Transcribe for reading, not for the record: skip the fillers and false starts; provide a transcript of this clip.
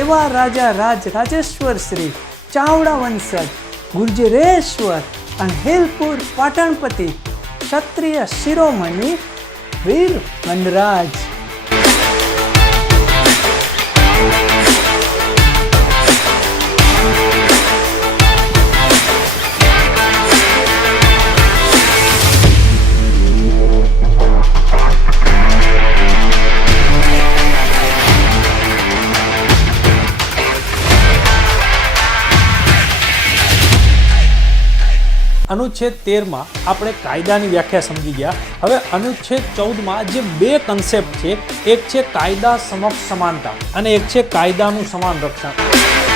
એવા રાજા રાજેશ્વર શ્રી ચાવડા વંશજ ગુર્જરેશ્વર અને હેલપુર પાટણપતિ ક્ષત્રિય શિરોમણી વીર વનરાજ. અનુચ્છેદ 13 આપણે કાયદાની વ્યાખ્યા સમજી ગયા. હવે અનુચ્છેદ 14 જે બે કન્સેપ્ટ છે, એક છે કાયદા સમક્ષ સમાનતા અને એક છે કાયદાનું સમાન રક્ષણ.